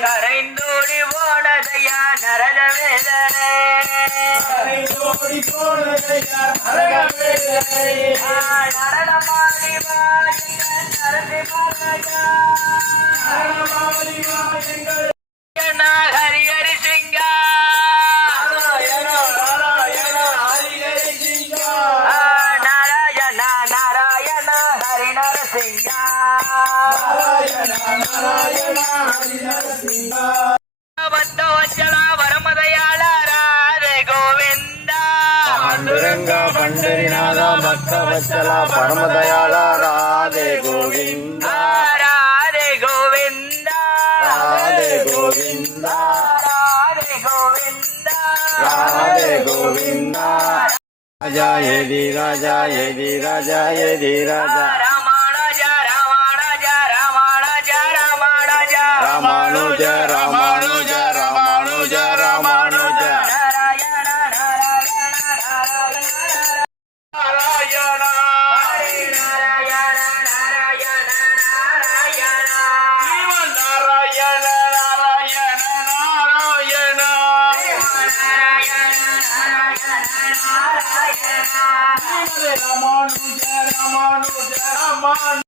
கரைந்தோடி போனதையா நரக வேதனை நடனமாடி ஹரி ஹரி சிங்கா நாராயண நாராயண ஹரி நரசிங்கா ಭಕ್ತವತ್ಸಲ ವರಮದಯಾಳ ರಾಧೆ ಗೋವಿಂದ ಪಾಂಡುರಂಗ ಪಂಡರಿನಾಥ ಭಕ್ತವತ್ಸಲ ಪರಮದಯಾಳ ರಾಧೆ ಗೋವಿಂದ ರಾಧೆ ಗೋವಿಂದ ರಾಧೆ ಗೋವಿಂದ ರಾಧೆ ಗೋವಿಂದ ರಾಧೆ ಗೋವಿಂದ ರಾಜ ಯದಿ ರಾಜ ಯದಿ ರಾಜ ಯದಿ ರಾಜ ರಾಮಾನುಜ ರಾಮಾನುಜ ರಾಮಾನುಜ ರಾಮಾನುಜ ರಾಮಾನುಜ ರಾಮಾನುಜ ರಾಮಾನುಜ ರಾಮಾನುಜ ನಾರಾಯಣ ನಾರಾಯಣ ನಾರಾಯಣ ಹರಿ ನಾರಾಯಣ ನಾರಾಯಣ ನಾರಾಯಣ ನಾರಾಯಣ ನಾರಾಯಣ ನಾರಾಯಣ ನಾರಾಯಣ ರಾಮಾನುಜ ರಾಮಾನುಜ ರಾಮಾನುಜ